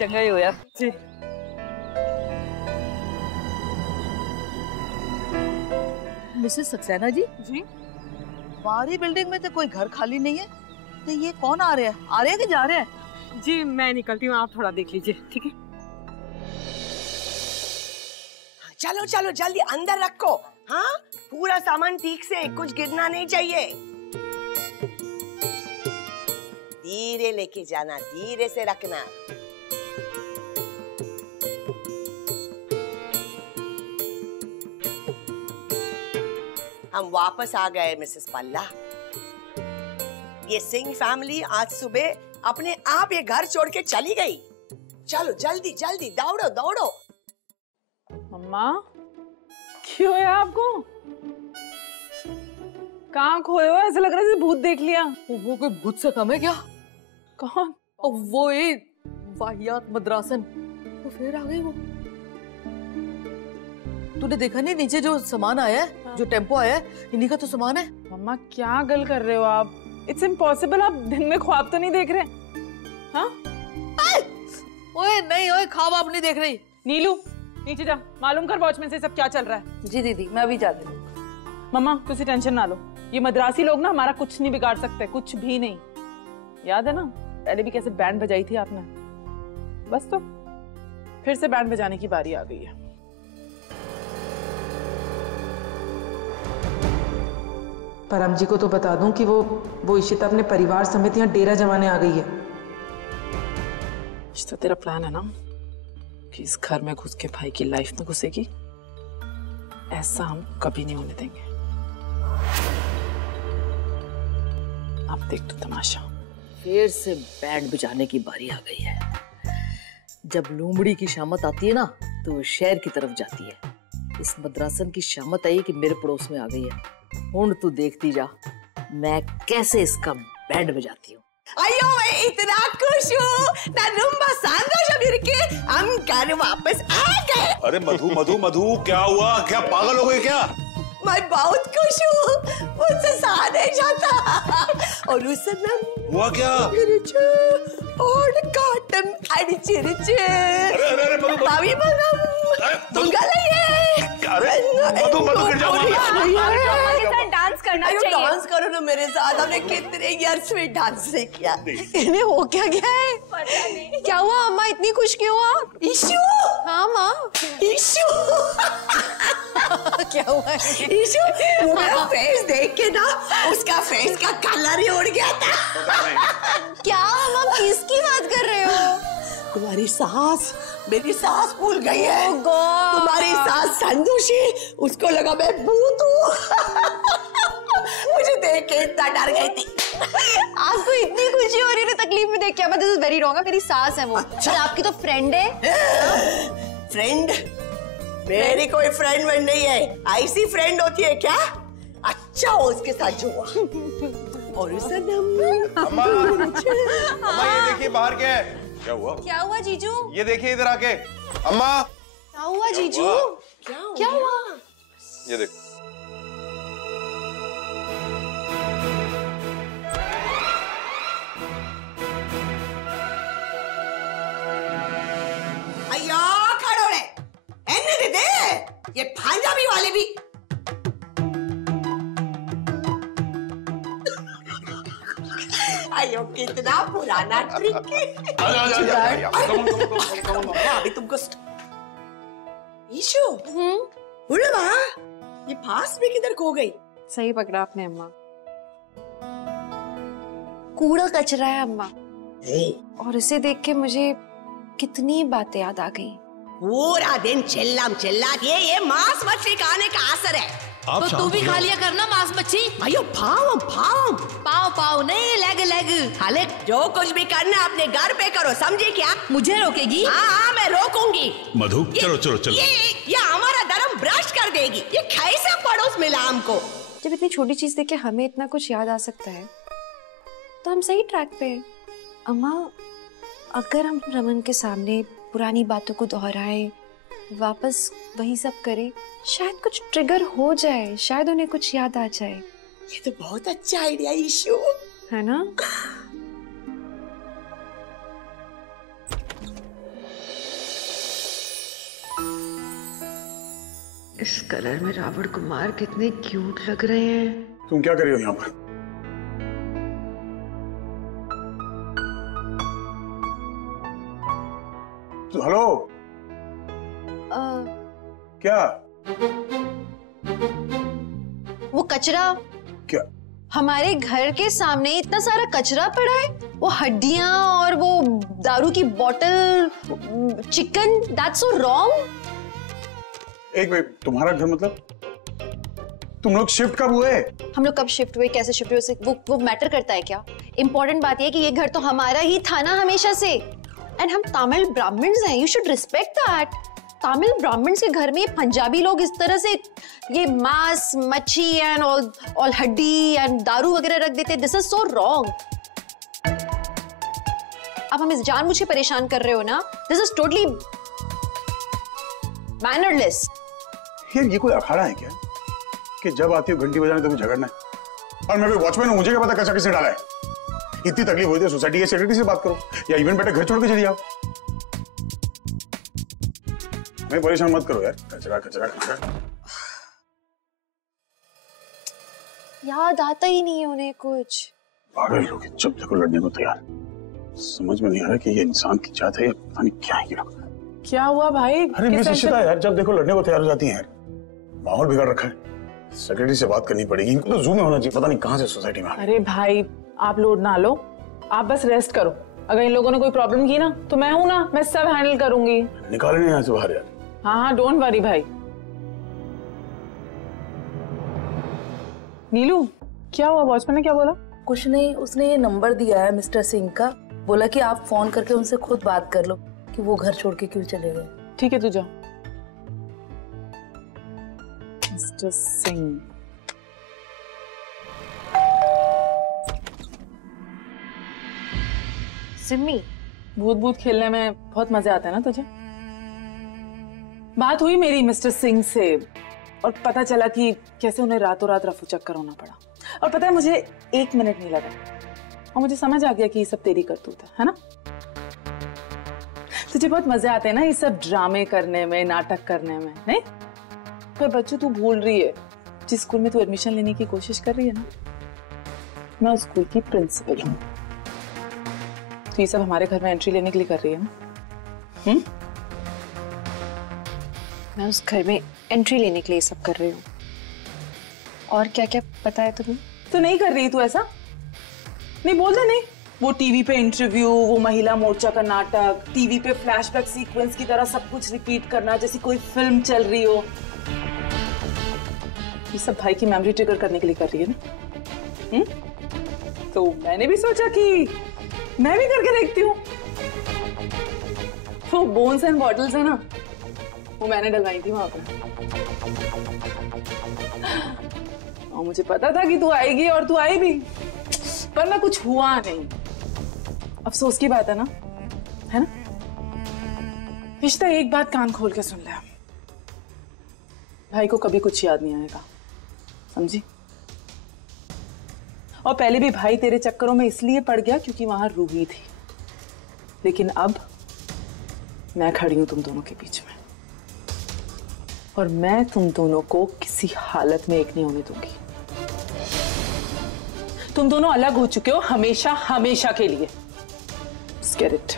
चंगा ही हो यार जी। मिसेस सक्सेना जी जी बाहरी बिल्डिंग में तो कोई घर खाली नहीं है, तो ये कौन आ रहा है? आ रहे हैं कि जा रहे हैं? जी मैं निकलती हूँ, आप थोड़ा देख लीजिए, ठीक है? चलो चलो जल्दी अंदर रखो। हाँ पूरा सामान ठीक से, कुछ गिरना नहीं चाहिए। धीरे लेके जाना, धीरे से रखना। हम वापस आ गए मिसेस पल्ला। ये सिंह फैमिली आज सुबह अपने आप ये घर छोड़ के चली गई। चलो जल्दी जल्दी दौड़ो दौड़ो। मम्मा क्यों है आपको? कहाँ खोए हो? ऐसा लग रहा है जैसे भूत देख लिया। वो कोई भूत से कम है क्या? कौन? वो ये वाहियात मद्रासन, वो फिर आ गई। वो तूने देखा नहीं नीचे जो सामान आया है? हाँ। जो टेम्पो आया है इन्हीं का तो सामान है। मम्मा क्या गल कर रहे हो आप? इट्स इम्पॉसिबल, आप दिन में ख्वाब तो नहीं देख रहे? हाँ? ओए नहीं, ओए ख्वाब आप नहीं देख रही। नीलू नीचे जा, मालूम कर वॉचमैन से सब क्या चल रहा है। जी दीदी मैं अभी जाती हूँ। मम्मा तुसी टेंशन ना लो, ये मद्रासी लोग ना हमारा कुछ नहीं बिगाड़ सकते, कुछ भी नहीं। याद है ना पहले भी कैसे बैंड बजाई थी आपने? बस तो फिर से बैंड बजाने की बारी आ गई है। परम जी को तो बता दूं कि वो इशिता अपने परिवार समेत यहाँ डेरा जमाने आ गई है। तो तेरा प्लान है ना कि इस घर में घुस के भाई की लाइफ में घुसेगी? ऐसा हम कभी नहीं होने देंगे। अब देख तू तमाशा। फिर से बैंड बजाने की बारी आ गई है। जब लोमड़ी की शामत आती है ना तो वो शहर की तरफ जाती है। इस मद्रासन की शामत आई कि मेरे पड़ोस में आ गई है। हुण तू देखती जा मैं कैसे इसका बैंड बजाती हूँ। अयो मैं इतना खुश हूँ ना, रुम्बा संतोषम इरके हम घर वापस आ गए। अरे मधु मधु मधु क्या हुआ? क्या पागल हो गई क्या? मैं बहुत खुश हूँ, मुझसे सहा नहीं जाता। और उस दिन हुआ क्या? और काटम अड़चिरचे अरे मधु बावी मगम अरे मधु मधु गिर जाऊंगा। डांस करना चाहिए। डांस करो ना मेरे साथ, हमने कितने इयर्स में डांस नहीं किया। इन्हें हो क्या गया है? पता नहीं क्या हुआ। अम्मा इतनी खुश क्यों आप? इशू। हाँ माँ इशू। क्या हुआ? इशू मेरा फेस देख के ना उसका फेस का कलर ही उड़ गया था। क्या अम्मा किसकी बात कर रहे हो? तुम्हारी सास, मेरी सास भूल गई है। Oh God! तुम्हारी सास संदूषी, उसको लगा मैं भूत हूँ। मुझे देख के इतना डर गई थी। आपको इतनी खुशी हो रही है तकलीफ में देख के? This is very wrong. मेरी सास है वो। अच्छा। आपकी तो फ्रेंड है। फ्रेंड? मेरी कोई फ्रेंड नहीं है। ऐसी फ्रेंड होती है क्या? अच्छा उसके साथ जो हुआ। और उस अम्मा ये देखिए बाहर क्या है? क्या हुआ? क्या हुआ जीजू? ये देखिए इधर आके। अम्मा क्या हुआ जीजू? क्या हुआ? ये देख। अयो खड़ोड़े एने दे ये पंजाबी वाले भी। अयो कितना पुराना ट्रिक है। अभी तुमको ईशु बुढ़वा ये पास में किधर खो गई? सही पकड़ा आपने अम्मा। कूड़ा कचरा है अम्मा। और इसे देख के मुझे कितनी बातें याद आ गई। पूरा दिन चिल्ला ये मांस मछली खाने का असर है। तो तू भी खा लिया करना मांस मच्छी। अयो पाव पाव नहीं, लेग। हाले जो कुछ भी करना अपने घर पे करो, समझे क्या? मुझे रोकेगी? हाँ मैं रोकूंगी। मधु चलो ये हमारा धर्म भ्रष्ट कर देगी। ये कैसे पड़ोस मिला हमको? जब इतनी छोटी चीज देख के हमें इतना कुछ याद आ सकता है तो हम सही ट्रैक पे हैं। अम्मा अगर हम रमन के सामने पुरानी बातों को दोहराएं, वापस वही सब करें, शायद कुछ ट्रिगर हो जाए, शायद उन्हें कुछ याद आ जाए। ये तो बहुत अच्छा आइडिया ईशु, है ना? इस कलर में रावण कुमार कितने क्यूट लग रहे हैं। तुम क्या कर रही हो यहाँ पर? तो हेलो, क्या वो कचरा क्या? हमारे घर के सामने इतना सारा कचरा पड़ा है, वो हड्डियां और वो दारू की बोतल, चिकन, दैट्स सो रॉन्ग। एक मिनट, तुम्हारा घर मतलब तुम लोग शिफ्ट कब हुए? हम लोग कब शिफ्ट हुए, कैसे शिफ्ट हुए, वो मैटर करता है क्या? इंपॉर्टेंट बात यह है कि ये घर तो हमारा ही था ना हमेशा से, एंड हम तमिल ब्राह्मण्स हैं, you should respect that. Tamil Brahmins के घर में पंजाबी लोग इस तरह से ये मांस, मच्छी एंड ऑल हड्डी एंड दारू वगैरह रख देते, दिस इज सो रॉन्ग। अब हम इस जानबूझ के परेशान कर रहे हो ना, दिस इज टोटली मैनरलेस। यार ये कोई अखाड़ा है क्या कि जब आती हो घंटी बजाने तो झगड़ना है? और मैं कोई वॉचमैन हूं, मुझे क्या पता कचरा किसने डाला है? इतनी तकलीफ हुई थी सोसाइटी के सेक्रेटरी से बात करो, या इवन बेटर घर छोड़ के चली जाओ। मैं परेशान मत करो यार, कचरा कचरा कचरा। याद आता ही नहीं है उन्हें कुछ। पागल लोग जब देखो लड़ने को तैयार। समझ में नहीं आ रहा कि ये इंसान की जात है या पता नहीं क्या है ये लोग। क्या हुआ भाई? अरे मिस इशिता यार, जब देखो लड़ने को तैयार हो जाती है यार। माहौल बिगाड़ रखा है। सेक्रेटरी से बात करनी पड़ेगी, इनको तो जूम में होना चाहिए, पता नहीं कहां से सोसाइटी में। अरे भाई आप लोड ना लो, आप बस रेस्ट करो। अगर इन लोगों ने कोई प्रॉब्लम की ना तो मैं हूं ना, मैं सब हैंडल करूंगी। निकालने यहाँ से बाहर यार। हाँ डोंट वरी भाई। नीलू क्या हुआ, वॉचमैन ने क्या बोला? कुछ नहीं, उसने ये नंबर दिया है मिस्टर सिंह का, बोला कि आप फोन करके उनसे खुद बात कर लो कि वो घर छोड़ के क्यों चले गए। ठीक है तू जा। मिस्टर सिंह, सिम्मी, भूत भूत खेलने में बहुत मजा आता है ना तुझे? बात हुई मेरी मिस्टर सिंह से और पता चला कि कैसे उन्हें रातों रात रफू चक्कर होना पड़ा। और पता है मुझे 1 मिनट नहीं लगा और मुझे समझ आ गया कि ये सब तेरी करतूत है ना? तुझे बहुत मजे आते हैं ना ये सब ड्रामे करने में, नाटक करने में, नहीं? पर बच्चों तू भूल रही है जिस स्कूल में तू एडमिशन लेने की कोशिश कर रही है ना, मैं उस स्कूल की प्रिंसिपल हूँ। तो ये सब हमारे घर में एंट्री लेने के लिए कर रही है ना? मैं उस घर में एंट्री लेने के लिए सब कर रही हूँ। और क्या क्या पता है तुम्हें? तो नहीं कर रही तू ऐसा? नहीं बोल दे नहीं। वो टीवी पे इंटरव्यू, वो महिला मोर्चा का नाटक, टीवी पे फ्लैशबैक सीक्वेंस की तरह सब कुछ रिपीट करना जैसी कोई फिल्म चल रही हो, ये सब भाई की मेमोरी ट्रिगर करने के लिए कर रही है ना? तो मैंने भी सोचा कि मैं भी करके देखती हूँ। वो बोन्स एंड बॉटल्स है ना, वो मैंने डलवाई थी वहां पर। और मुझे पता था कि तू आएगी और तू आई भी, पर ना कुछ हुआ नहीं। अफसोस की बात है ना, है ना? रिश्ता एक बात कान खोल के सुन ले, भाई को कभी कुछ याद नहीं आएगा, समझी? और पहले भी भाई तेरे चक्करों में इसलिए पड़ गया क्योंकि वहां रूही थी, लेकिन अब मैं खड़ी हूं तुम दोनों के बीच में और मैं तुम दोनों को किसी हालत में एक नहीं होने दूंगी। तुम दोनों अलग हो चुके हो हमेशा हमेशा के लिए। Get it?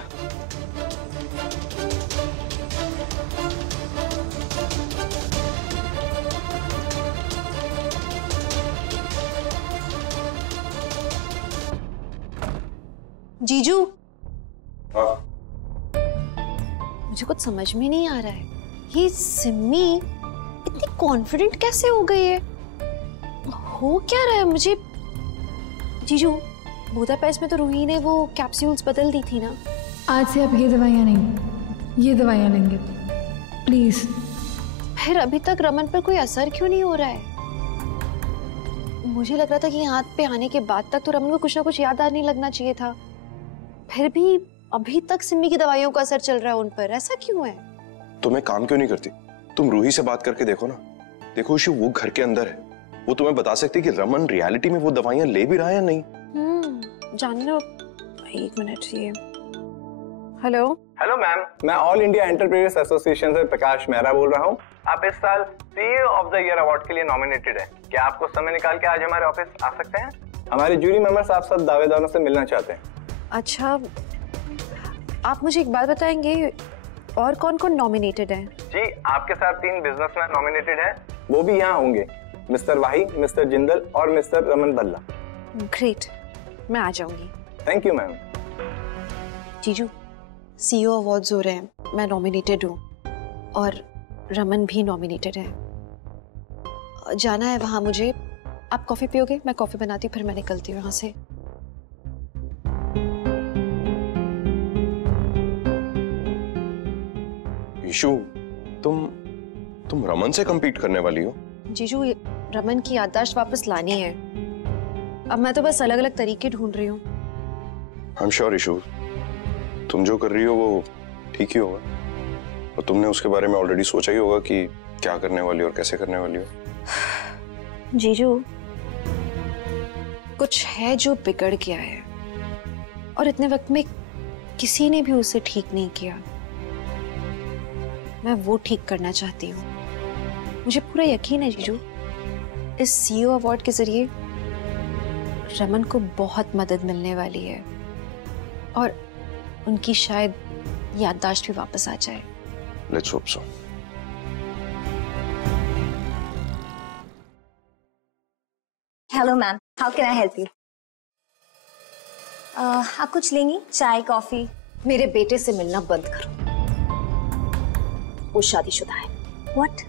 जीजू, मुझे कुछ समझ में नहीं आ रहा है, ये सिम्मी इतनी कॉन्फिडेंट कैसे हो गई है? हो क्या रहा है मुझे? जीजू, बुदापेस्ट में तो रूही ने वो कैप्सूल्स बदल दी थी ना। आज से आप ये दवाइयाँ नहीं, ये दवाइयाँ लेंगे प्लीज। फिर अभी तक रमन पर कोई असर क्यों नहीं हो रहा है? मुझे लग रहा था कि यहाँ पे आने के बाद तक तो रमन को कुछ ना कुछ याद आने लगना चाहिए था, फिर भी अभी तक सिम्मी की दवाइयों का असर चल रहा है उन पर, ऐसा क्यों है? तुम एक काम क्यों नहीं करती? तुम रूही से बात करके देखो ना। देखो शिव, वो घर के अंदर है, वो तुम्हें बता सकती है कि रमन रियलिटी में वो दवाइयां ले भी रहा है या नहीं। जानना, एक मिनट, ये हेलो हेलो मैम, मैं ऑल इंडिया एंटरप्रेन्योर्स एसोसिएशन से प्रकाश मेहरा बोल रहा हूँ। आप इस साल CEO of the year award के लिए नॉमिनेटेड हैं। क्या आपको समय निकाल के आज हमारे ऑफिस आ सकते हैं? हमारे जूरी मेंबर्स आप सब दावेदारों से मिलना चाहते हैं। अच्छा, आप मुझे एक बात बताएंगे, और कौन कौन नॉमिनेटेड है? जी, आपके साथ 3 बिजनेसमैन नॉमिनेटेड हैं, वो भी यहाँ होंगे, मिस्टर वाही, मिस्टर जिंदल और मिस्टर रमन भल्ला। ग्रेट, मैं आ जाऊंगी। Thank you ma'am. जीजू, सीईओ अवार्ड्स हो रहे हैं, मैं नॉमिनेटेड हूँ और रमन भी नॉमिनेटेड है। जाना है वहाँ मुझे। आप कॉफी पियोगे? मैं कॉफी बनाती हूँ, फिर मैं निकलती हूँ यहाँ से। ईशु, तुम रमन से compete करने वाली हो? जीजू, रमन की याददाश्त वापस लानी है। अब मैं तो बस अलग अलग तरीके ढूंढ रही हूँ। I'm sure ईशु, तुम जो कर रही हो वो ठीक ही होगा, और तुमने उसके बारे में ऑलरेडी सोचा ही होगा कि क्या करने वाली हो और कैसे करने वाली हो। जीजू, कुछ है जो बिगड़ गया है और इतने वक्त में किसी ने भी उसे ठीक नहीं किया। मैं वो ठीक करना चाहती हूँ। मुझे पूरा यकीन है जीजू, इस सीईओ अवार्ड के जरिए रमन को बहुत मदद मिलने वाली है और उनकी शायद याददाश्त भी वापस आ जाए। Let's hope so. Hello ma'am, how can I help you? आप कुछ लेंगी? चाय, कॉफी? मेरे बेटे से मिलना बंद करो, वो शादीशुदा है। व्हाट?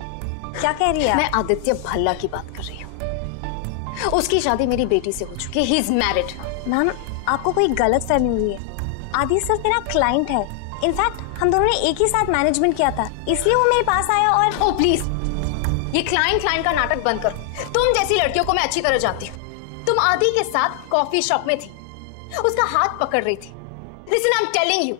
क्या कह रही है? मैं आदित्य भल्ला की बात कर रही हूँ। उसकी शादी मेरी बेटी से हो चुकी है। He is married. मैम, आपको कोई गलत फहमी हुई है। आदि सिर्फ मेरा क्लाइंट है। इनफैक्ट हम दोनों ने एक ही साथ मैनेजमेंट किया था, इसलिए वो मेरे पास आया। और ओ प्लीज, ये क्लाइंट का नाटक बंद करो। तुम जैसी लड़कियों को मैं अच्छी तरह जानती हूँ। तुम आदि के साथ कॉफी शॉप में थी, उसका हाथ पकड़ रही थी। Listen, I'm telling you,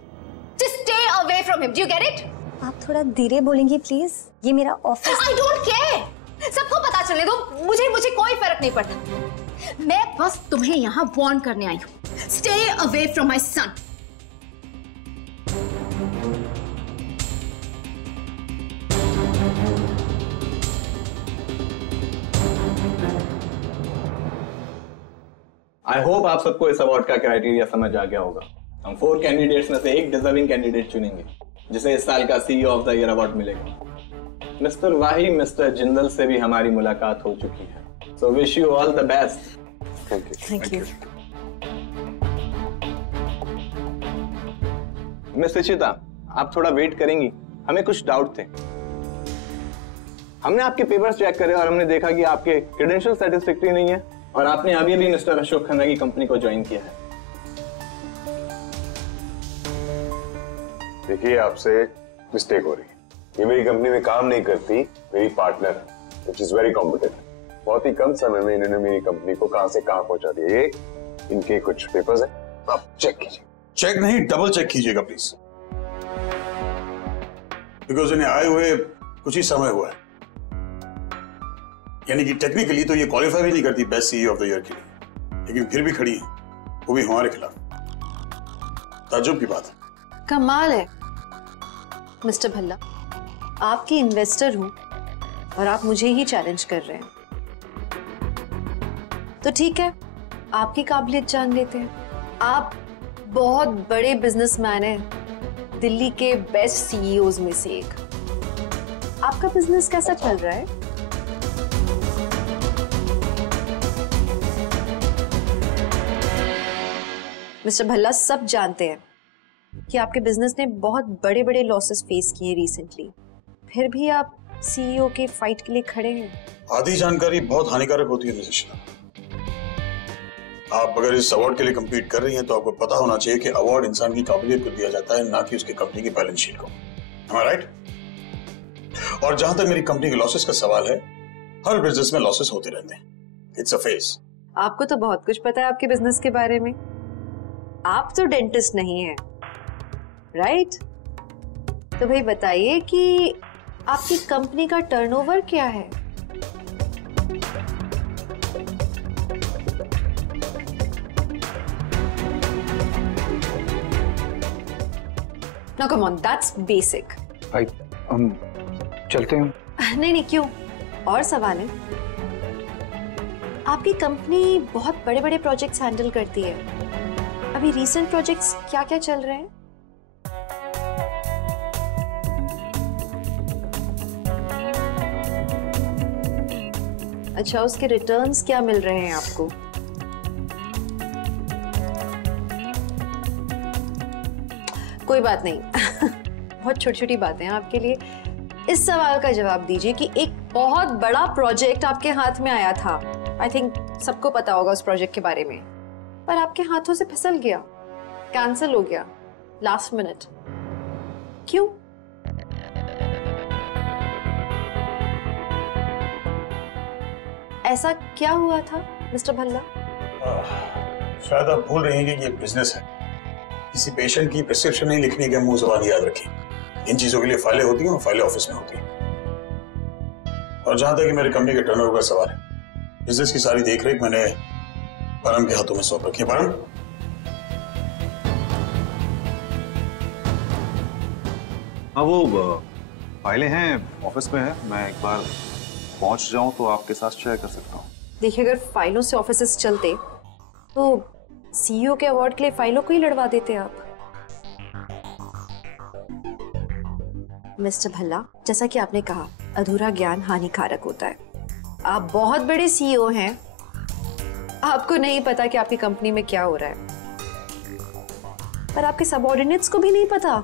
just stay away from him. Do you get it? आप थोड़ा धीरे बोलेंगी प्लीज? ये मेरा ऑफिस। I don't care. सबको पता चलने दो, मुझे कोई फर्क नहीं पड़ता। मैं बस तुम्हें यहाँ वार्न करने आई हूँ। Stay away from my son. I hope आप सबको इस अवार्ड का क्राइटेरिया समझ आ गया होगा। हम 4 कैंडिडेट्स में से एक डिजर्विंग कैंडिडेट चुनेंगे जिसे इस साल का CEO of the year award मिलेगा। मिस्टर वाही, मिस्टर जिंदल से भी हमारी मुलाकात हो चुकी है। So wish you all the best. Thank you. Miss Ishita, आप थोड़ा वेट करेंगी? हमें कुछ डाउट थे। हमने आपके पेपर्स चेक करे और हमने देखा कि आपके क्रेडेंशियल सेटिस्फैक्टरी नहीं है और आपने अभी अभी मिस्टर अशोक खन्ना की कंपनी को ज्वाइन किया है। देखिए, आपसे मिस्टेक हो रही है। ये मेरी कंपनी में काम नहीं करती, मेरी पार्टनर है, व्हिच इज वेरी कॉम्पिटेंट। बहुत ही कम समय में इन्होंने मेरी कंपनी को कहां से कहां पहुंचा दिया। ये इनके कुछ पेपर्स हैं, आप चेक कीजिए। चेक नहीं, डबल चेक कीजिएगा प्लीज, बिकॉज इन्हें आए हुए कुछ ही समय हुआ है। यानी कि टेक्निकली तो ये क्वालिफाई भी नहीं करती best CEO of the year के लिए, लेकिन फिर भी खड़ी है, वो भी हमारे खिलाफ। ताज्जुब की बात है। कमाल है मिस्टर भल्ला, आपकी इन्वेस्टर हूं और आप मुझे ही चैलेंज कर रहे हैं। तो ठीक है, आपकी काबिलियत जान लेते हैं। आप बहुत बड़े बिजनेसमैन हैं, दिल्ली के बेस्ट सीईओज में से एक। आपका बिजनेस कैसा चल रहा है? मिस्टर भल्ला, सब जानते हैं कि आपके बिजनेस ने बहुत बड़े बड़े लॉसेस फेस किए रिसेंटली, फिर भी आप सीईओ के फाइट के लिए खड़े हैं। आधी जानकारी बहुत हानिकारक होती है मिसेस इशिता। आप अगर इस अवार्ड के लिए compete कर रही हैं तो आपको पता होना चाहिए कि अवार्ड इंसान की काबिलियत को दिया जाता है, ना कि उसकी कंपनी की बैलेंस शीट को। Am I right? और जहां तक मेरी कंपनी के लॉसेस का सवाल है, हर बिजनेस में लॉसेस होते रहते हैं। It's a phase. आपको तो बहुत कुछ पता है आपके बिजनेस के बारे में। आप तो डेंटिस्ट नहीं है, राइट? तो भाई बताइए कि आपकी कंपनी का टर्नओवर क्या है? No come on, that's basic. भाई हम चलते हैं। नहीं नहीं, क्यों? और सवाल है। आपकी कंपनी बहुत बड़े बड़े प्रोजेक्ट्स हैंडल करती है, अभी रीसेंट प्रोजेक्ट्स क्या क्या चल रहे हैं? अच्छा, उसके रिटर्न्स क्या मिल रहे हैं आपको? कोई बात नहीं बहुत छोटी छोटी बातें हैं आपके लिए। इस सवाल का जवाब दीजिए कि एक बहुत बड़ा प्रोजेक्ट आपके हाथ में आया था, आई थिंक सबको पता होगा उस प्रोजेक्ट के बारे में, पर आपके हाथों से फिसल गया, कैंसिल हो गया लास्ट मिनट। क्यों? ऐसा क्या हुआ था मिस्टर भल्ला? शायद आप भूल रही हैं कि ये बिजनेस है, किसी पेशेंट की प्रिस्क्रिप्शन नहीं लिखने के मुंह ज़बान याद रखिए। इन चीजों के लिए फाइलें होती हैं और फाइलें ऑफिस में होती हैं। और जहां तक कि मेरी कंपनी के टर्नओवर का सवाल है, बिजनेस की सारी देखरेख मैंने परम के हाथों में सौंप रखी है। परम, हाँ वो फाइलें हैं ऑफिस में है, मैं एक बार पहुंच जाऊं तो आपके साथ शेयर कर सकता हूँ। देखिए, अगर फाइलों से ऑफिसेस चलते तो सीईओ के अवार्ड के लिए फाइलों को ही लड़वा देते आप। मिस्टर भल्ला, जैसा कि आपने कहा, अधूरा ज्ञान हानिकारक होता है। आप बहुत बड़े सीईओ हैं, आपको नहीं पता कि आपकी कंपनी में क्या हो रहा है, पर आपके सबऑर्डिनेट्स को भी नहीं पता,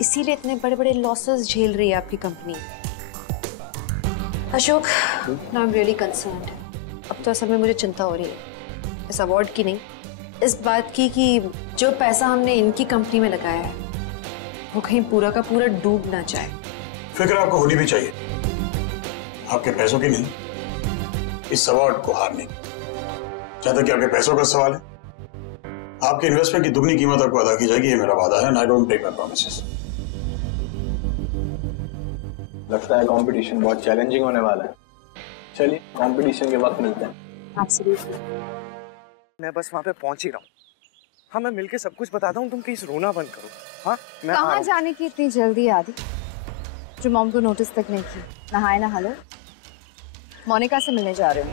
इसीलिए इतने बड़े बड़े लॉसेस झेल रही है आपकी company. Ashok, now I am really concerned. अब तो असल में मुझे चिंता हो रही है, इस अवार्ड की नहीं, इस बात की कि जो पैसा हमने इनकी कंपनी में लगाया है वो कहीं पूरा का पूरा डूब ना जाए। फिक्र आपको होनी भी चाहिए, आपके पैसों की नहीं, इस अवार्ड को हारने की। जहां तक कि आपके पैसों का सवाल है, आपके इन्वेस्टमेंट की दुगनी कीमत आपको अदा की जाएगी, ये मेरा वादा है, and I don't break my promises. लगता है कंपटीशन बहुत चैलेंजिंग होने वाला है। चलिए कंपटीशन के वक्त मिलते हैं। मैं बस वहाँ पे पहुँच ही रहा हूँ। हाँ, मैं मिलके सब कुछ बताता हूँ, तुम प्लीज रोना बंद करो। हाँ, मैं कहाँ जाने की इतनी जल्दी है आदि, जो मॉम को नोटिस तक नहीं की? नहाए ना हलो, मोनिका से मिलने जा रहे हो।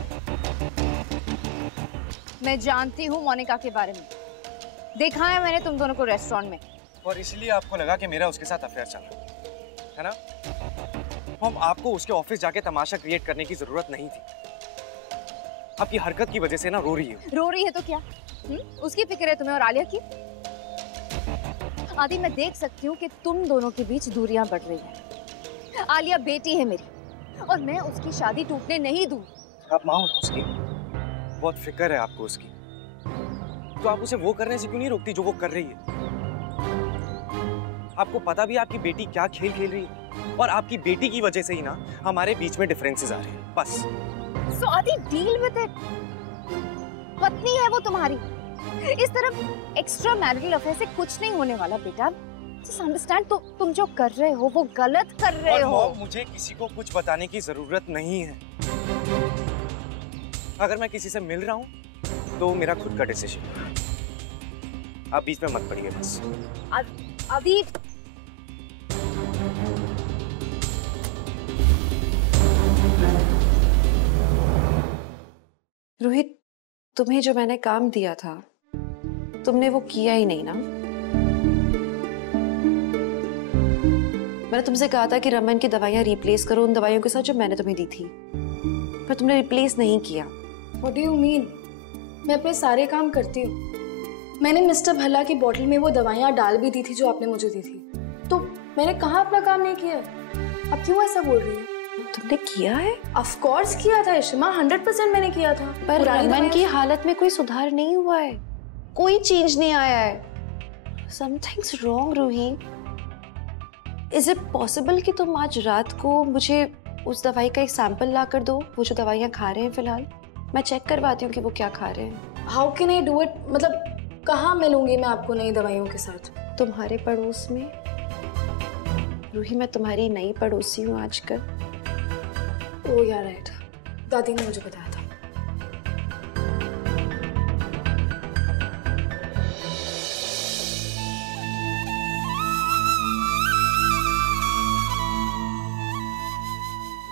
मैं जानती हूँ मोनिका के बारे में, देखा है मैंने तुम दोनों को रेस्टोरेंट में, और इसलिए आपको लगा कि मेरा उसके साथ अफेयर चल रहा है ना? हम आपको उसके ऑफिस जाके तमाशा क्रिएट करने की जरूरत नहीं थी। आपकी हरकत की वजह से ना रो रही है। रो रही है तो क्या? उसकी फिक्र है तुम्हें और आलिया की? आदि, मैं देख सकती हूँ कि तुम दोनों के बीच दूरियां बढ़ रही हैं। आलिया बेटी है मेरी और मैं उसकी शादी टूटने नहीं दूँ। आप माँ हो ना उसकी, बहुत फिक्र है आपको उसकी, तो आप उसे वो करने से क्यों नहीं रोकती जो वो कर रही है? आपको पता भी आपकी बेटी क्या खेल खेल रही है, और आपकी बेटी की वजह से ही ना हमारे बीच में डिफरेंसेस आ रहे हैं, बस। So आदि, डील विद इट। पत्नी है वो तुम्हारी, इस तरफ एक्स्ट्रा मैरिटल अफेयर से कुछ नहीं होने वाला बेटा। Just understand, तो तुम जो कर रहे हो वो गलत कर रहे हो। और मुझे किसी को कुछ बताने की जरूरत नहीं है। अगर मैं किसी से मिल रहा हूँ तो मेरा खुद का डिसीजन, आप बीच में मत पड़िए बस। आदि, रोहित, तुम्हें जो मैंने काम दिया था तुमने वो किया ही नहीं ना। मैंने तुमसे कहा था कि रमन की दवाइयां रिप्लेस करो उन दवाइयों के साथ जो मैंने तुम्हें दी थी, पर तुमने रिप्लेस नहीं किया। What do you mean? मैं अपने सारे काम करती हूँ। मैंने मिस्टर भल्ला की बोतल में वो दवाइयाँ डाल भी दी थी जो आपने मुझे दी थी, तो मैंने कहाँ अपना काम नहीं किया? अब क्यों ऐसा बोल रही है? तुमने किया है? ऑफ कोर्स किया था इशिमा, 100% मैंने किया था। पर रमन की हालत में कोई सुधार नहीं हुआ है, कोई चेंज नहीं आया है। Something's wrong, Ruhi. Is it possible कि तुम आज रात को मुझे उस दवाई का एक सैंपल ला कर दो, वो जो दवाइयाँ खा रहे हैं फिलहाल? मैं चेक करवाती हूँ कि वो क्या खा रहे हैं। How can I do it? मतलब कहाँ मिलूंगी मैं आपको नई दवाइयों के साथ? तुम्हारे पड़ोस में। रूही, मैं तुम्हारी नई पड़ोसी हूँ आजकल। ओ यार, राइट, दादी ने मुझे बताया था।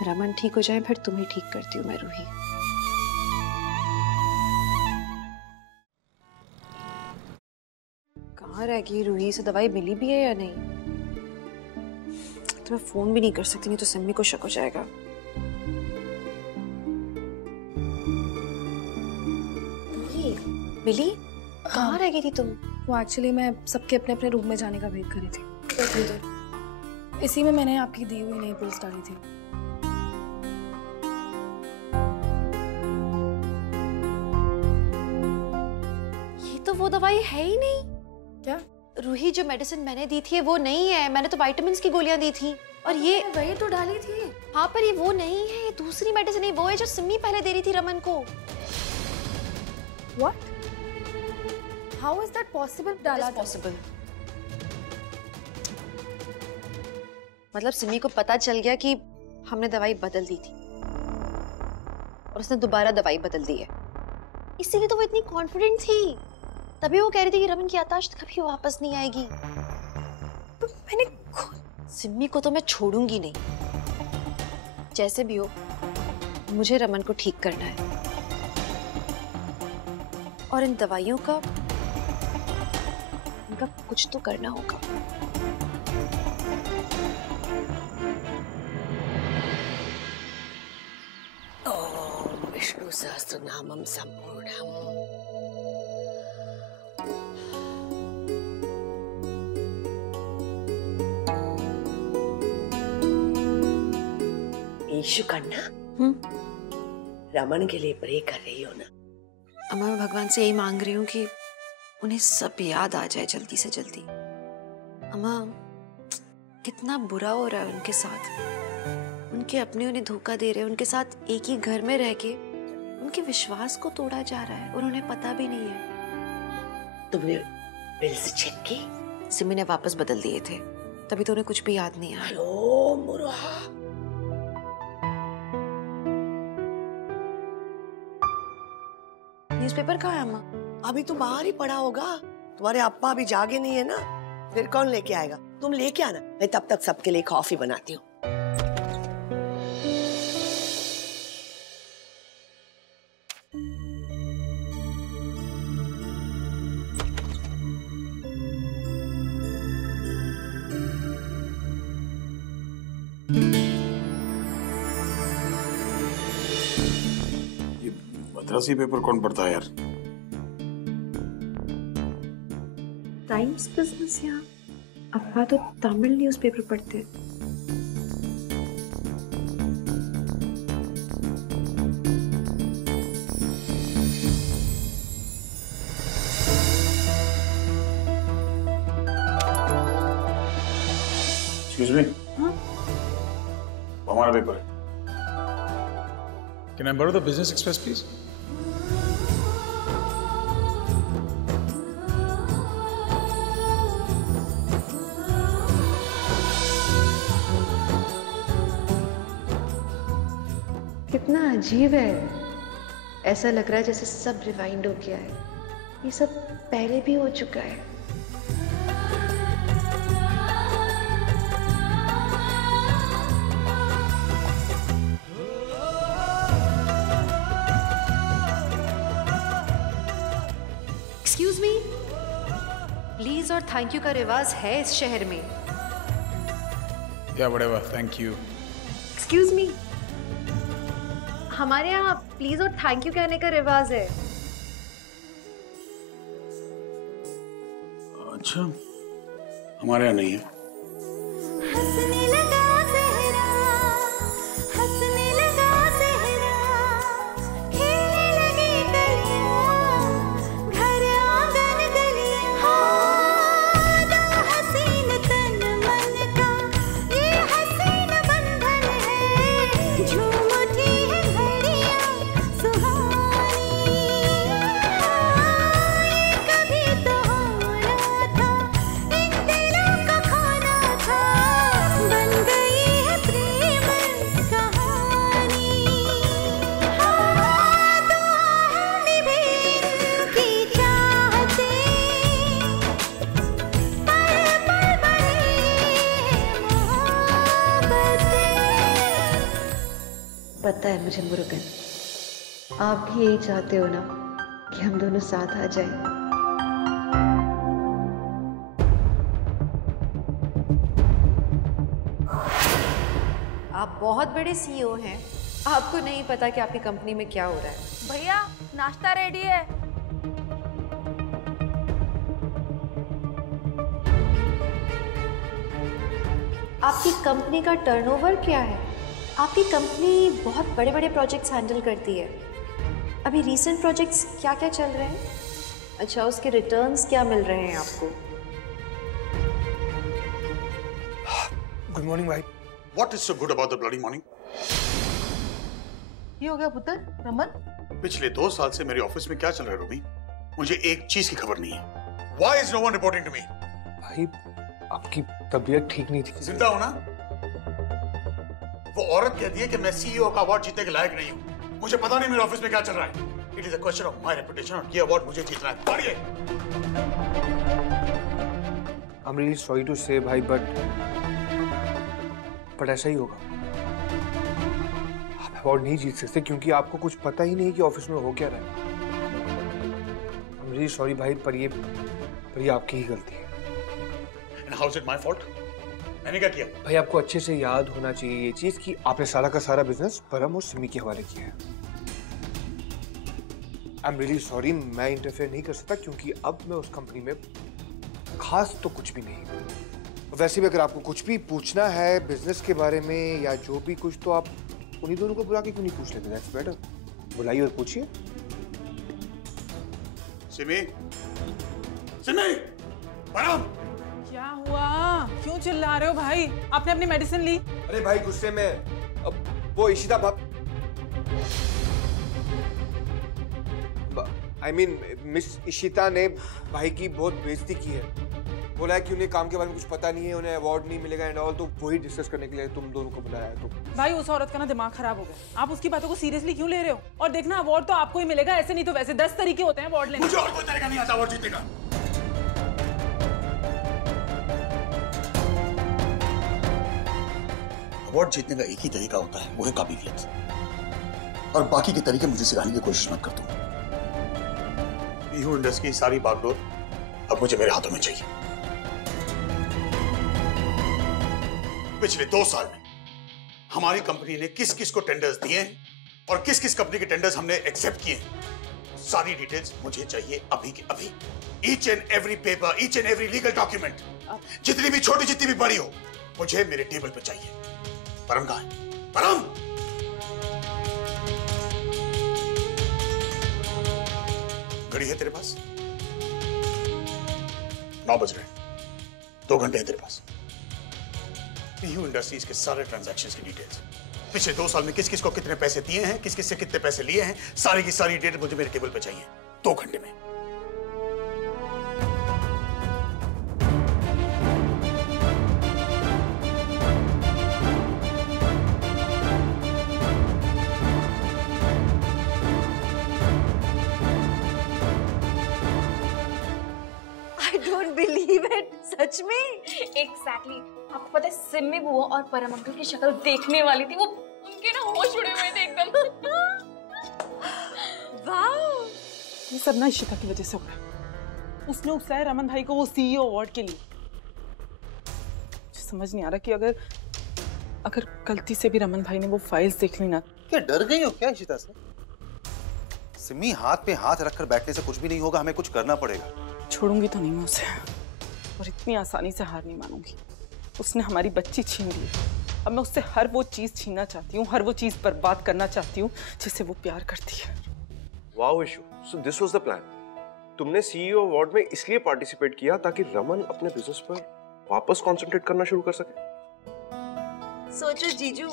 रमन ठीक हो जाए फिर तुम्हें ठीक करती हूँ मैं रूही। कहाँ रह गई रूही से? दवाई मिली भी है या नहीं? तो मैं फोन भी नहीं कर सकती, नहीं तो सम्मी को शक हो जाएगा। मिली? कहाँ रह गई थी तुम? वो एक्चुअली मैं सबके अपने अपने रूम में जाने का वेट कर रही थी। इसी में मैंने आपकी दी हुई नई पिल्स डाली थी। ये तो वो दवाई है ही नहीं। क्या? रूही जो मेडिसिन मैंने दी थी वो नहीं है। मैंने तो विटामिन्स की गोलियां दी थी और ये वही तो डाली थी। हाँ पर ये वो नहीं है, ये दूसरी मेडिसिन है, वो है जो सिमी पहले दे रही थी रमन को। What? How is that possible? डाला possible? मतलब सिमी को पता चल गया कि हमने दवाई बदल दी थी और उसने दोबारा दवाई बदल दी है, इसीलिए तो वो इतनी कॉन्फिडेंट थी। तभी वो कह रही थी कि रमन की याददाश्त कभी वापस नहीं आएगी। तो मैंने सिमी को तो मैं छोड़ूंगी नहीं, जैसे भी हो मुझे रमन को ठीक करना है और इन दवाइयों का इनका कुछ तो करना होगा। ओम विष्णु सहस्रनामम संपूर्णम। ईशु करना रमन के लिए प्रे कर रही हो ना? अम्मा मैं भगवान से यही मांग रही हूँ कि उन्हें सब याद आ जाए जल्दी से जल्दी। अम्मा कितना बुरा हो रहा है उनके साथ, उनके अपने उन्हें धोखा दे रहे हैं, उनके साथ एक ही घर में रह के उनके विश्वास को तोड़ा जा रहा है और उन्हें पता भी नहीं है। तुमने पिल्स चेक की? सिमी ने वापस बदल दिए थे, तभी तो उन्हें कुछ भी याद नहीं आया। हेलो मुरहा, न्यूज़पेपर कहाँ है अम्मा? अभी तो बाहर ही पड़ा होगा। तुम्हारे अप्पा अभी जागे नहीं है ना, फिर कौन लेके आएगा? तुम लेके आना, मैं तब तक सबके लिए कॉफी बनाती हूँ। मद्रासी पेपर कौन पढ़ता है यार? टाइम्स बिजनेस या अप्पा तो तमिल न्यूज़पेपर पढ़ते हैं। एक्सक्यूज मी, हमारा पेपर है। Can I borrow the Business Express, please? कितना अजीब है, ऐसा लग रहा है जैसे सब रिवाइंड हो गया है, ये सब पहले भी हो चुका है। एक्सक्यूज मी, प्लीज और थैंक यू का रिवाज है इस शहर में। Yeah, whatever. Thank you. Excuse me, हमारे यहाँ प्लीज और थैंक यू कहने का रिवाज है। अच्छा, हमारे यहाँ नहीं है। पता है मुझे मुरुगन, आप भी यही चाहते हो ना कि हम दोनों साथ आ जाएं। आप बहुत बड़े सीईओ हैं, आपको नहीं पता कि आपकी कंपनी में क्या हो रहा है। भैया नाश्ता रेडी है। आपकी कंपनी का टर्नओवर क्या है? आपकी कंपनी बहुत बड़े बड़े प्रोजेक्ट्स हैंडल करती है। अभी रीसेंट प्रोजेक्ट्स क्या क्या चल रहे हैं? अच्छा, उसके रिटर्न्स क्या मिल रहे हैं आपको? गुड मॉर्निंग भाई। What is so good about the bloody morning? ये हो गया पुत्र रमन? पिछले 2 साल से मेरे ऑफिस में क्या चल रहा है रूबी? मुझे एक चीज की खबर नहीं है। Why is no one reporting to me? भाई आपकी तबीयत ठीक नहीं थी। जिंदा हो ना? वो औरत कहती है कि मैं सीईओ का अवार्ड जीतने के लायक नहीं हूँ। मुझे पता नहीं मेरे ऑफिस में क्या चल रहा है। It is a question of my reputation और ये अवार्ड मुझे जीतना है। पढ़िए। I'm really sorry to say भाई, बट ऐसा ही होगा। आप अवार्ड नहीं जीत सकते क्योंकि आपको कुछ पता ही नहीं कि ऑफिस में हो क्या रहा है। I'm really sorry भाई, पर ये आपकी ही गलती है। And how is it my fault? मैंने क्या किया? भाई आपको अच्छे से याद होना चाहिए ये चीज कि आपने सारा का सारा बिजनेस परम और सिमी के हवाले किया है। आई एम रियली सॉरी, मैं इंटरफेयर नहीं कर सकता क्योंकि अब मैं उस कंपनी में खास तो कुछ भी नहीं। वैसे भी अगर आपको कुछ भी पूछना है बिजनेस के बारे में या जो भी कुछ, तो आप उन्हीं दोनों को बुला के क्यों नहीं पूछ लेते? That's better. बुलाइए और पूछिए। सिमी, सिमी, परम। क्या हुआ? क्यों चिल्ला रहे हो भाई? आपने अपनी मेडिसिन ली? अरे भाई गुस्से में अब वो Ishita I mean miss Ishita ने भाई की बहुत बेइज्जती की है। बोला है कि उन्हें काम के बारे में कुछ पता नहीं है, उन्हें अवार्ड नहीं मिलेगा एंड ऑल, तो वही डिस्कस करने के लिए तुम दोनों को बुलाया है। तो भाई उस औरत का ना दिमाग खराब हो गया। आप उसकी बातों को सीरियसली क्यों ले रहे हो? और देखना अवार्ड तो आपको ही मिलेगा, ऐसे नहीं तो वैसे 10 तरीके होते हैं अवार्ड लेने। मुझे और कोई तरीका नहीं आता अवार्ड जीतने का। अवार्ड जीतने का एक ही तरीका होता है, वो है काबिलियत। और बाकी के तरीके मुझे सिखाने की कोशिश मत कर दो। पीहू इंडस्ट्री की सारी बागडोर अब मुझे मेरे हाथों में चाहिए। पिछले 2 साल में हमारी कंपनी ने किस किस को टेंडर्स दिए हैं और किस किस कंपनी के टेंडर्स हमने एक्सेप्ट किए हैं, सारी डिटेल्स मुझे चाहिए अभी के अभी। Each and every paper, each and every legal document, जितनी भी छोटी जितनी भी बड़ी हो, मुझे मेरे टेबल पे चाहिए। परम कहाँ है? परम! घड़ी है तेरे पास? 9 बज रहे हैं, 2 घंटे हैं तेरे पास। पीयू इंडस्ट्रीज के सारे ट्रांजैक्शंस की डिटेल्स, पिछले 2 साल में किस किस को कितने पैसे दिए हैं, किस किस से कितने पैसे लिए हैं, सारी की सारी डिटेल मुझे मेरे टेबल पे चाहिए 2 घंटे में। सच में? एग्जैक्टली। आपको पता है सिमी बुआ और परम अंकल की शक्ल देखने वाली थी, वो उनके ना होश उड़े हुए थे एकदम। वाह! ये सब ना इशिता की वजह से हो रहा है। उसने उकसाया रमन भाई को वो सीईओ अवार्ड के लिए। समझ नहीं आ रहा कि अगर गलती से भी रमन भाई ने वो फाइल्स देख ली ना। क्या डर गई हो क्या इशिता से? सिमी, हाथ पे हाथ रखकर बैठने से कुछ भी नहीं होगा, हमें कुछ करना पड़ेगा। छोड़ूंगी तो नहीं मैं उसे, और इतनी आसानी से हार नहीं मानूंगी। उसने हमारी बच्ची छीन ली, अब मैं उससे हर वो चीज छीनना चाहती हूँ, हर वो चीज बर्बाद करना चाहती हूँ जिससे वो प्यार करती है। Wow issue, so this was the plan. तुमने सीईओ अवार्ड में इसलिए पार्टिसिपेट किया ताकि रमन अपने बिजनेस पर वापस कंसंट्रेट करना शुरू कर सके। सोचो जीजू,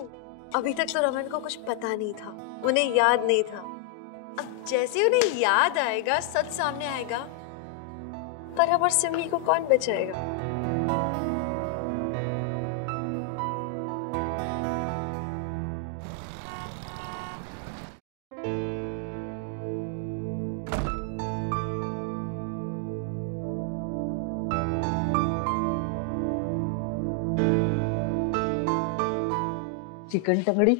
अभी तक तो रमन को कुछ पता नहीं था, उन्हें याद नहीं था। अब जैसे उन्हें याद आएगा, सच सामने आएगा, परम और सिमी को कौन बचाएगा? चिकन टंगड़ी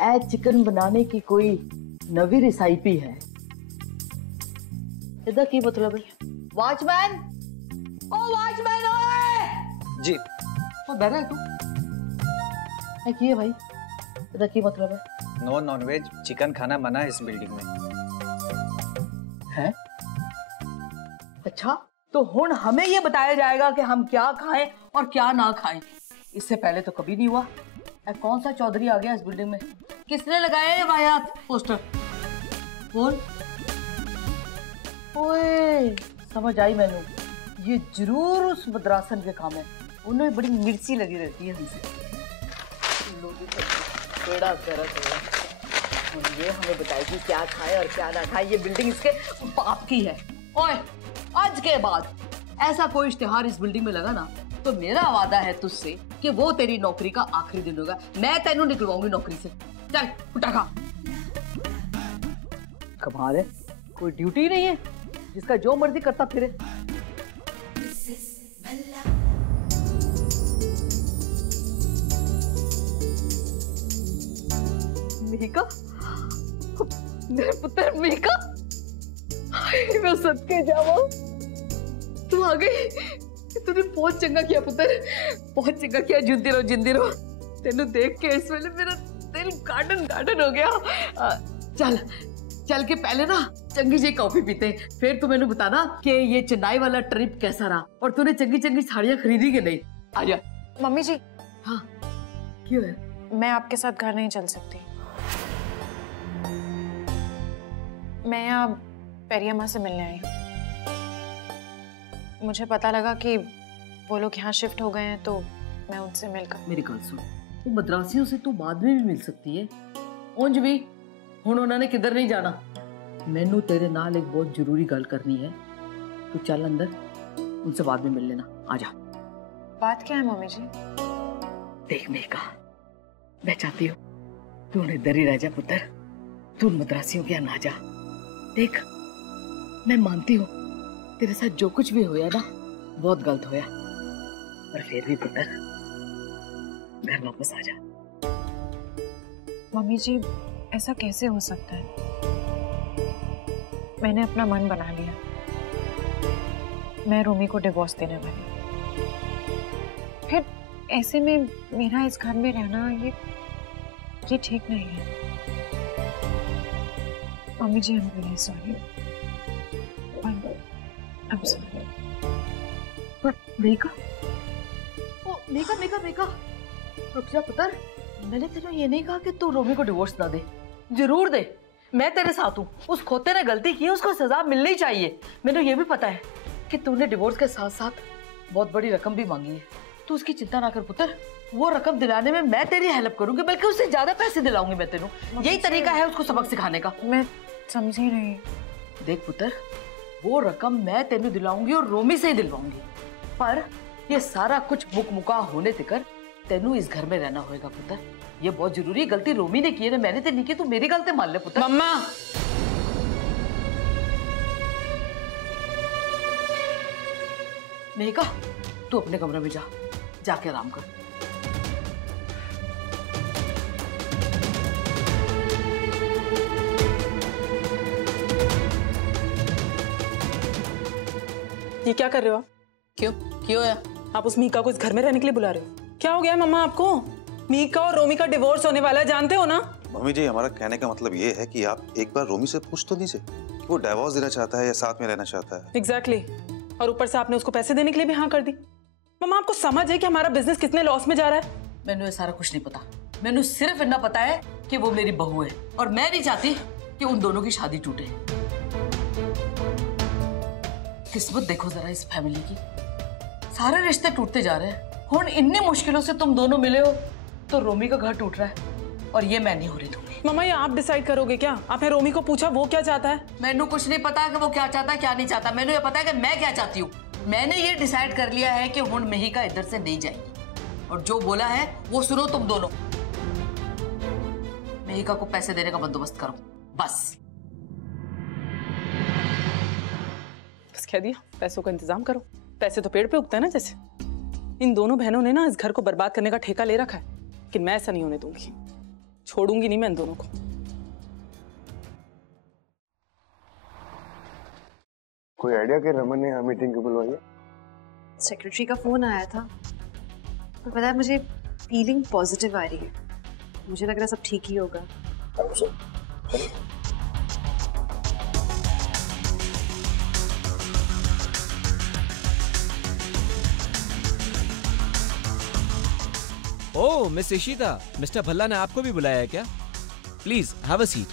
ए चिकन बनाने की कोई नवी रेसिपी है? इधर की मतलब है? वॉचमैन, ओ वॉचमैन, ओए जी। ओ बैठा है तू? है की है भाई? इधर की मतलब है? नो नॉनवेज चिकन खाना मना है इस बिल्डिंग में। है? अच्छा, तो हुन हमें ये बताया जाएगा कि हम क्या खाएं और क्या ना खाएं। इससे पहले तो कभी नहीं हुआ। कौन सा चौधरी आ गया इस बिल्डिंग में? किसने लगाया ये वाहियात पोस्टर? कौन? ओए, समझ आई मैंने। ये जरूर उस मद्रासन के काम है। उन्हें बड़ी मिर्ची लगी रहती है हमसे। बेड़ा गरक है। ये हमें बताएगी क्या खाए और क्या ना खाए। ये बिल्डिंग इसके बाप की है। ओए, आज के बाद ऐसा कोई इश्तिहार इस बिल्डिंग में लगा ना, तो मेरा वादा है तुझसे कि वो तेरी नौकरी का आखिरी दिन होगा। मैं तेनू निकलवाऊंगी नौकरी से। चल उठा खा। कमाल है, कोई ड्यूटी नहीं है, जिसका जो मर्जी करता फिरे। मीका, मेरे पुत्र मीका, मैं सदके जावा, तू आ गई। तूने बहुत चंगा किया पुत्र, बहुत चंगा किया। जिंदी रहो, जिंदी रहो। तेनू देख के इस वेले मेरा दिल गार्डन गार्डन हो गया। चल चल के पहले ना चंगी जी कॉफी पीते, फिर तू मैनू बताना कि ये चेन्नई वाला ट्रिप कैसा रहा और तूने चंगी चंगी साड़ियां खरीदी कि नहीं। आजा। मम्मी जी। हाँ, क्यों है? मैं आपके साथ घर नहीं चल सकती। मैं यहाँ पेरियम्मा से मिलने आई हूँ। मुझे पता लगा कि वो लोग यहाँ शिफ्ट हो गए हैं, तो मैं उनसे मिलकर। मेरी गल सुन, तू मद्रासियों से तो बाद में भी मिल सकती है। उंज भी हुण उन्होंने किधर नहीं जाना। मैनू तेरे नाल एक बहुत जरूरी गल करनी है। तू चल अंदर, उनसे बाद में मिल लेना। आजा। बात क्या है मम्मी जी? देख मेघा, मैं चाहती हूँ तू इधर ही रह जा पुत्र। तू मद्रासियों के यहाँ ना जा। देख, मैं मानती हूँ तेरे साथ जो कुछ भी होया ना, बहुत गलत होया, पर फिर भी पुत्र घर वापस आ जा। मम्मी जी, ऐसा कैसे हो सकता है? मैंने अपना मन बना लिया। मैं रोमी को डिवोर्स देने वाली। फिर ऐसे में मेरा इस घर में रहना ये ठीक नहीं है। Mummy ji, I'm really sorry. I'm sorry. पर मेघा, ओ मेघा मेघा मेघा, रुक जा पुत्र। मैंने तेरे ये नहीं कहा कि तू रोमी को डिवोर्स ना दे। जरूर दे, मैं तेरे साथ हूँ। उस खोते ने गलती की है, उसको सजा मिलनी चाहिए। मैंने ये भी पता है कि तूने डिवोर्स के साथ साथ बहुत बड़ी रकम भी मांगी है। तू उसकी चिंता ना कर पुत्र। वो रकम दिलाने में मैं तेरी हेल्प करूंगी, बल्कि उससे ज्यादा पैसे दिलाऊंगी मैं तेनू। यही तरीका है उसको सबक सिखाने का। मैं समझी नहीं। देख पुत्र, वो रकम मैं तेनू दिलाऊंगी और रोमी से ही दिलवाऊंगी, पर ये सारा कुछ मुकमुका होने तक तेनू इस घर में रहना होगा पुत्र। ये बहुत जरूरी है। गलती रोमी ने की है ना, मैंने तो नहीं की। तू मेरी गलती मान ले पुत्र। मम्मा, मेघा, तू अपने कमरे में जा, जाके आराम कर। ये क्या कर रहे हो आप? क्यों है? आप उस मीका को इस घर में रहने के लिए बुला रहे हो? क्या हो गया है मम्मा आपको? मीका और रोमी का डिवोर्स होने वाला है, जानते हो ना? मम्मी जी, हमारा कहने का मतलब ये है कि आप एक बार रोमी से पूछ तो नहीं से कि वो डिवोर्स देना चाहता है या साथ में रहना चाहता है। एग्जैक्टली। और ऊपर से आपने उसको पैसे देने के लिए भी हाँ कर दी। मम्मा, आपको समझ है कि हमारा बिजनेस कितने लॉस में जा रहा है? मैंने ये सारा कुछ नहीं पता। मैंने सिर्फ इतना पता है कि वो मेरी बहू है और मैं नहीं चाहती कि उन दोनों की शादी टूटे। किस्मत देखो जरा इस फैमिली की, सारे रिश्ते टूटते जा रहे हैं। हुण इतनी मुश्किलों से तुम दोनों मिले हो तो रोमी का घर टूट रहा है और ये मैं नहीं हो रही दूंगी। मम्मा, ये आप डिसाइड करोगे क्या? आपने रोमी को पूछा वो क्या चाहता है? मैंने कुछ नहीं पता कि वो क्या चाहता है क्या नहीं चाहता। मैंने ये पता है कि मैं क्या चाहती हूँ। मैंने ये डिसाइड कर लिया है कि हुण मेहिका इधर से नहीं जाएगी और जो बोला है वो सुनो तुम दोनों। मेहिका को पैसे देने का बंदोबस्त करो बस। बस कह दिया, पैसों का इंतजाम करो। पैसे तो पेड़ पे उगता है ना। जैसे इन दोनों बहनों ने ना इस घर को बर्बाद करने का ठेका ले रखा है, लेकिन मैं ऐसा नहीं होने दूंगी। छोड़ूंगी नहीं मैं इन दोनों को। कोई आइडिया कि रमन ने यहाँ मीटिंग क्यों बुलवाई है? सेक्रेटरी का फोन आया था तो पता है मुझे फीलिंग पॉजिटिव आ रही है। मुझे लग रहा है सब ठीक ही होगा। ओह मिस इशिता, मिस्टर भल्ला ने आपको भी बुलाया है क्या? Please have a seat.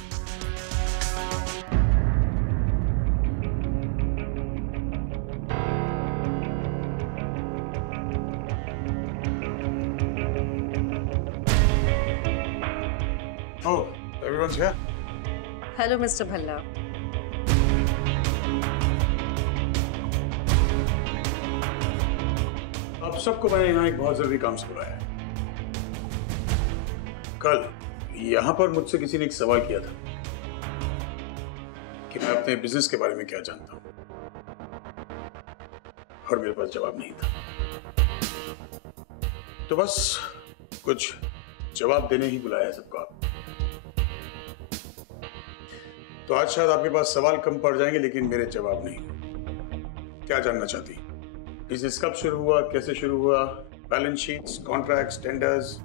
Oh, everyone's here. Hello mister Bhalla. आप सबको मैंने यहाँ एक बहुत जरूरी काम से बुलाया है। कल यहाँ पर मुझसे किसी ने एक सवाल किया था कि मैं अपने बिजनेस के बारे में क्या जानता हूँ, और मेरे पास जवाब नहीं था। तो बस कुछ जवाब देने ही बुलाया है सबको। आप तो आज शायद आपके पास सवाल कम पड़ जाएंगे, लेकिन मेरे जवाब नहीं। क्या जानना चाहती? बिजनेस कब शुरू हुआ, कैसे शुरू हुआ, बैलेंस शीट्स, कॉन्ट्रैक्ट्स, टेंडर्स।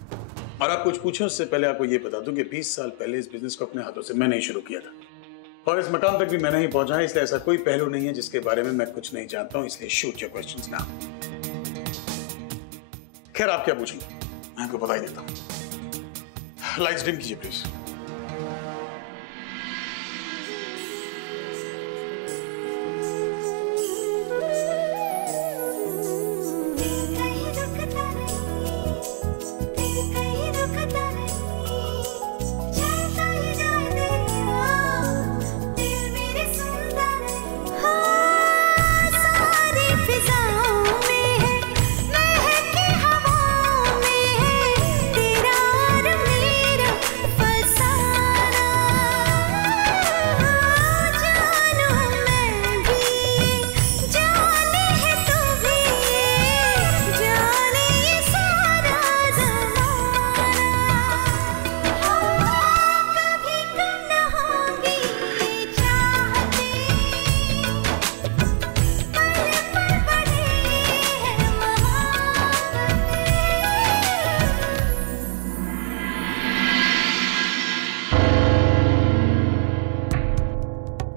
और आप कुछ पूछें उससे पहले आपको ये बता दूं कि 20 साल पहले इस बिजनेस को अपने हाथों से मैंने ही शुरू किया था, और इस मकाम तक भी मैंने ही पहुंचा है। इसलिए ऐसा कोई पहलू नहीं है जिसके बारे में मैं कुछ नहीं जानता हूं। इसलिए शूट योर क्वेश्चंस नाउ। खैर, आप क्या पूछेंगे मैं आपको बता ही देता हूं। लाइट्स डिम कीजिए प्लीज।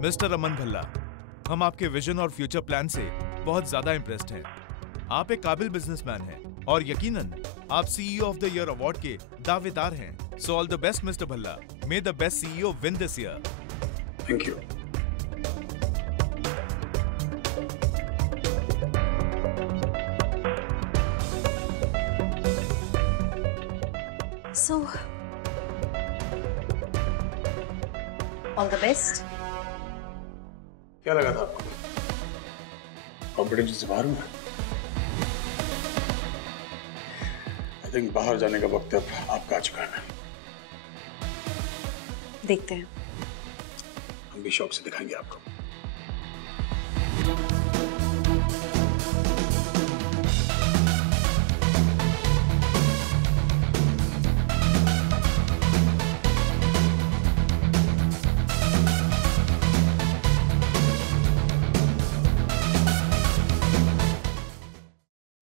मिस्टर रमन भल्ला, हम आपके विजन और फ्यूचर प्लान से बहुत ज्यादा इम्प्रेस्ड हैं। आप एक काबिल बिजनेसमैन हैं और यकीनन आप CEO of the year award के दावेदार हैं। So all the best mister Bhalla. May the best CEO win this year. Thank you. So, all the best. क्या लगा था आपको? कॉम्पिटिशन से बाहर हूं? आई थिंक बाहर जाने का वक्त अब आपका आ चुका है। देखते हैं। हम भी शौक से दिखाएंगे आपको।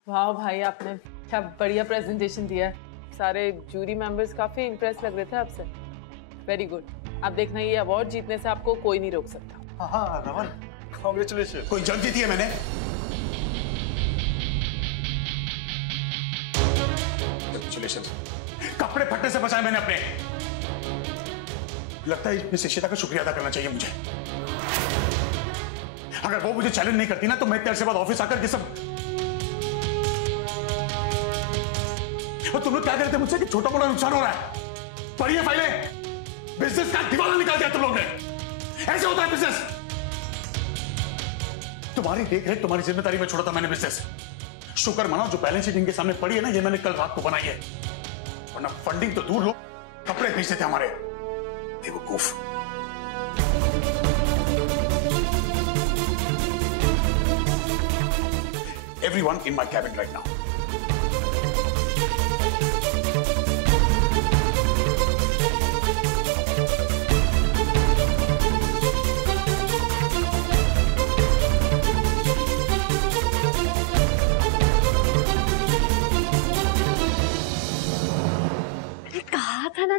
वाह भाई, आपने क्या बढ़िया प्रेजेंटेशन दिया है। सारे जूरी मेंबर्स काफी इम्प्रेस लग रहे थे आपसे। Very good. आप देखना, ये अवार्ड जीतने से आपको कोई नहीं रोक सकता। हाँ रमन, कांग्रेचुलेशन। कोई जंग जीती है मैंने? कांग्रेचुलेशन। कपड़े फटने से बचाए मैंने अपने। लगता है इस शिक्षिता का शुक्रिया अदा करना चाहिए मुझे। अगर वो मुझे चैलेंज नहीं करती ना, तो मैं तेरे से बाद ऑफिस आकर ये सब। तुम लोग क्या कहते मुझसे कि छोटा मोटा नुकसान हो रहा है? पढ़िए फाइलें। बिजनेस का दिवाला निकाल दिया तुम लोग ने। ऐसे होता है बिजनेस। तुम्हारी देख रेख, तुम्हारी जिम्मेदारी में छोड़ा था मैंने बिजनेस। शुक्र मनाओ जो बैलेंस शीट इनके सामने पड़ी है ना, ये मैंने कल रात को बनाई है। वरना फंडिंग तो दूर लो, कपड़े बेचते थे हमारे बेवकूफ। Everyone in my cabin right now.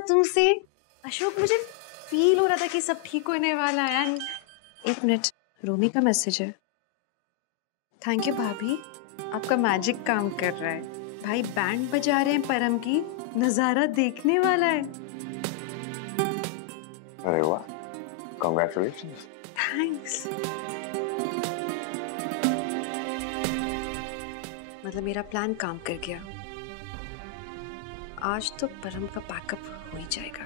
तुमसे। अशोक, मुझे फील हो रहा था कि सब ठीक होने वाला है। एक मिनट, रोमी का मैसेज है। थैंक यू भाभी, आपका मैजिक काम कर रहा है। भाई बैंड बजा रहे हैं परम की, नजारा देखने वाला है। अरे वाह, कांग्रेचुलेशंस। थैंक्स। मतलब मेरा प्लान काम कर गया। आज तो परम का पैकअप हो ही जाएगा।